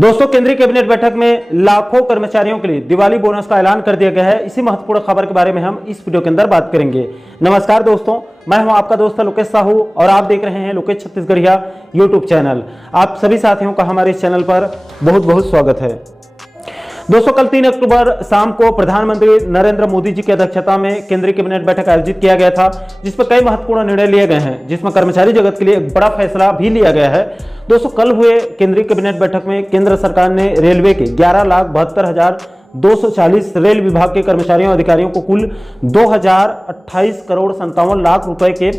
दोस्तों, केंद्रीय कैबिनेट बैठक में लाखों कर्मचारियों के लिए दिवाली बोनस का ऐलान कर दिया गया है। इसी महत्वपूर्ण खबर के बारे में हम इस वीडियो के अंदर बात करेंगे। नमस्कार दोस्तों, मैं हूं आपका दोस्त लोकेश साहू और आप देख रहे हैं लोकेश छत्तीसगढ़िया यूट्यूब चैनल। आप सभी साथियों का हमारे इस चैनल पर बहुत बहुत स्वागत है। दोस्तों, कल 3 अक्टूबर शाम को प्रधानमंत्री नरेंद्र मोदी जी की अध्यक्षता में केंद्रीय कैबिनेट बैठक आयोजित किया गया था, जिसमें कई महत्वपूर्ण निर्णय लिए गए हैं, जिसमें कर्मचारी जगत के लिए एक बड़ा फैसला भी लिया गया है। दोस्तों, कल हुए केंद्रीय कैबिनेट बैठक में केंद्र सरकार ने रेलवे के 11,72,240 रेल विभाग के कर्मचारियों और अधिकारियों को कुल 2,028 करोड़ 57 लाख रुपए के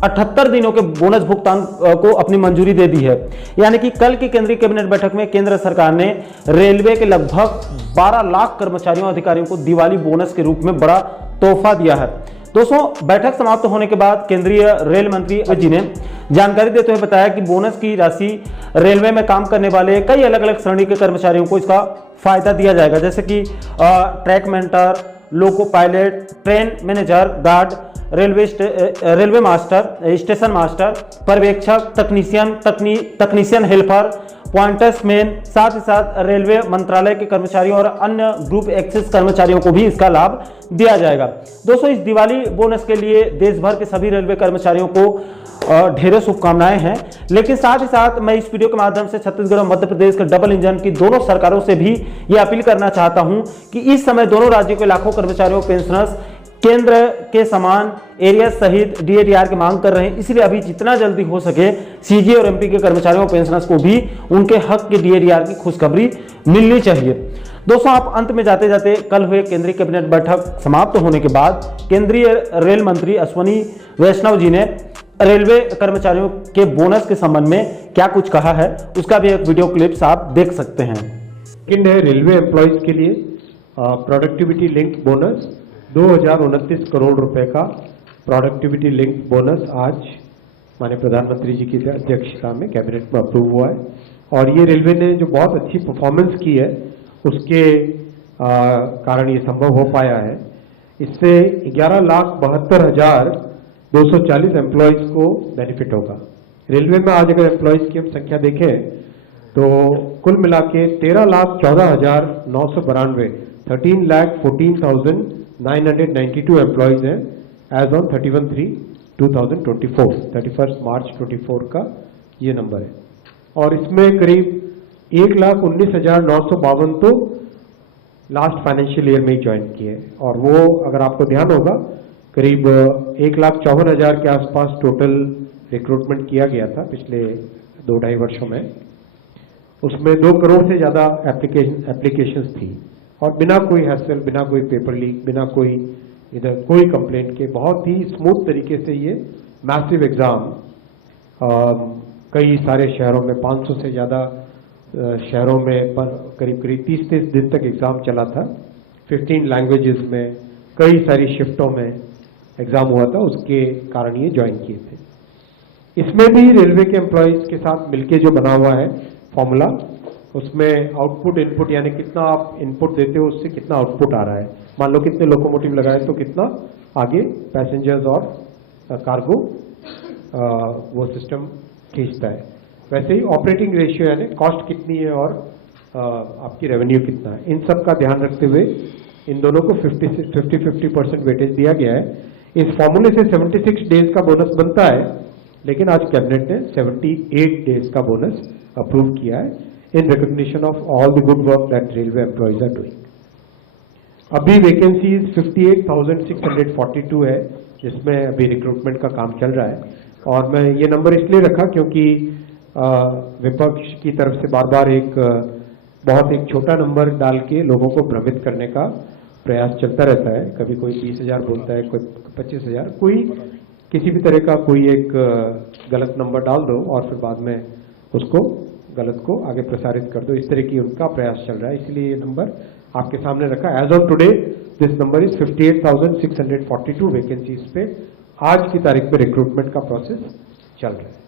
78 दिनों के बोनस भुगतान को अपनी मंजूरी दे दी है। यानी कि कल की केंद्रीय कैबिनेट बैठक में केंद्र सरकार ने रेलवे के लगभग 12 लाख कर्मचारियों और अधिकारियों को दिवाली बोनस के रूप में बड़ा तोहफा दिया है। दोस्तों, बैठक समाप्त होने के बाद केंद्रीय रेल मंत्री जी ने जानकारी देते हुए बताया कि बोनस की राशि रेलवे में काम करने वाले कई अलग अलग श्रेणी के कर्मचारियों को इसका फायदा दिया जाएगा, जैसे कि track mentor, loco pilot, train manager, guard, railway master, station master, पर्यवेक्षक, तकनीशियन हेल्पर, पॉइंटर्स मैन, साथ ही साथ रेलवे मंत्रालय के कर्मचारियों और अन्य ग्रुप एक्सेस कर्मचारियों को भी इसका लाभ दिया जाएगा। दोस्तों, इस दिवाली बोनस के लिए देश भर के सभी रेलवे कर्मचारियों को ढेरों शुभकामनाएं हैं। लेकिन साथ ही साथ मैं इस वीडियो के माध्यम से छत्तीसगढ़ और मध्य प्रदेश के डबल इंजन की दोनों सरकारों से भी ये अपील करना चाहता हूं कि इस समय दोनों राज्यों के लाखों कर्मचारियों पेंशनर्स केंद्र के समान एरिया सहित डीएडीआर की मांग कर रहे हैं। इसलिए अभी जितना जल्दी हो सके सीजी और एमपी के कर्मचारियों पेंशनर्स को भी उनके हक के डीएडीआर की खुशखबरी मिलनी चाहिए। दोस्तों, आप अंत में जाते जाते कल हुए केंद्रीय कैबिनेट बैठक समाप्त होने के बाद केंद्रीय रेल मंत्री अश्विनी वैष्णव जी ने रेलवे कर्मचारियों के बोनस के संबंध में क्या कुछ कहा है, उसका भी एक वीडियो क्लिप्स आप देख सकते हैं। रेलवे एम्प्लॉयज के लिए प्रोडक्टिविटी लिंक बोनस 2,029 करोड़ रुपए का प्रोडक्टिविटी लिंक बोनस आज माननीय प्रधानमंत्री जी की अध्यक्षता में कैबिनेट में अप्रूव हुआ है। और ये रेलवे ने जो बहुत अच्छी परफॉर्मेंस की है उसके कारण ये संभव हो पाया है। इससे 11,72,240 एम्प्लॉयज को बेनिफिट होगा। रेलवे में आज अगर एम्प्लॉयज की हम संख्या देखें तो कुल मिला के 13,14,992 13,14,992 एम्प्लॉयज हैं एज ऑन 31 मार्च 24 का ये नंबर है। और इसमें करीब 1,19,952 तो लास्ट फाइनेंशियल ईयर में ही ज्वाइन किए, और वो अगर आपको ध्यान होगा करीब 1,54,000 के आसपास टोटल रिक्रूटमेंट किया गया था पिछले 2-2.5 वर्षों में। उसमें 2 करोड़ से ज़्यादा एप्लीकेशंस थी, और बिना कोई हैसल, बिना कोई पेपर लीक, बिना कोई इधर कोई कंप्लेंट के बहुत ही स्मूथ तरीके से ये मैसिव एग्ज़ाम कई सारे शहरों में 500 से ज़्यादा शहरों में करीब 30 दिन तक एग्ज़ाम चला था। 15 लैंग्वेजेस में कई सारी शिफ्टों में एग्ज़ाम हुआ था, उसके कारण ये ज्वाइन किए थे। इसमें भी रेलवे के एम्प्लॉयज़ के साथ मिलके जो बना हुआ है फॉर्मूला, उसमें आउटपुट इनपुट यानी कितना आप इनपुट देते हो उससे कितना आउटपुट आ रहा है। मान लो कितने लोकोमोटिव लगाए तो कितना आगे पैसेंजर्स और कार्गो वो सिस्टम खींचता है। वैसे ही ऑपरेटिंग रेशियो यानी कॉस्ट कितनी है और आपकी रेवेन्यू कितना है, इन सब का ध्यान रखते हुए इन दोनों को 50-50% वेटेज दिया गया है। इस फॉर्मूले से 76 डेज का बोनस बनता है, लेकिन आज कैबिनेट ने 78 डेज का बोनस अप्रूव किया है in recognition of all the good work that railway employees are doing. अभी वैकेंसीज 58,642 है, जिसमें अभी रिक्रूटमेंट का काम चल रहा है। और मैं ये नंबर इसलिए रखा क्योंकि विपक्ष की तरफ से बार बार एक छोटा नंबर डाल के लोगों को भ्रमित करने का प्रयास चलता रहता है। कभी कोई 20,000 बोलता है, कोई 25,000, कोई किसी भी तरह का कोई एक गलत नंबर डाल दो और फिर बाद में उसको गलत को आगे प्रसारित कर दो, इस तरह की उनका प्रयास चल रहा है। इसलिए ये नंबर आपके सामने रखा। As of today this number is 58,642 vacancies पे आज की तारीख में रिक्रूटमेंट का प्रोसेस चल रहा है।